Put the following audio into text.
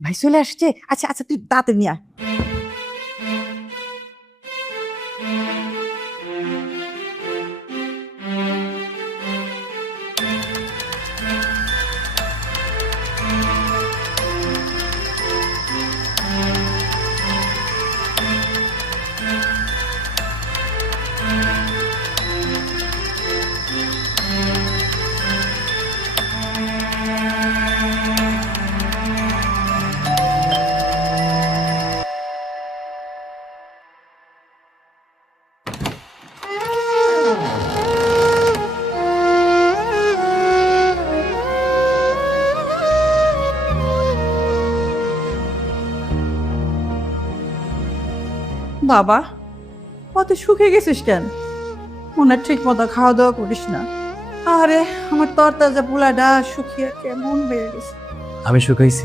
ভাই চলে আসছে। আচ্ছা আচ্ছা, তুই তাড়াতাড়ি নিয়ে আয়। বাবা, কত শুকিয়ে গেছিস কেন? মনে হয় ঠিক মতো খাওয়া দাওয়া করিস না। আরে আমার তরতাজা পোলাটা শুকিয়ে কেমন হয়ে গেছে। আমি শুকাইছি।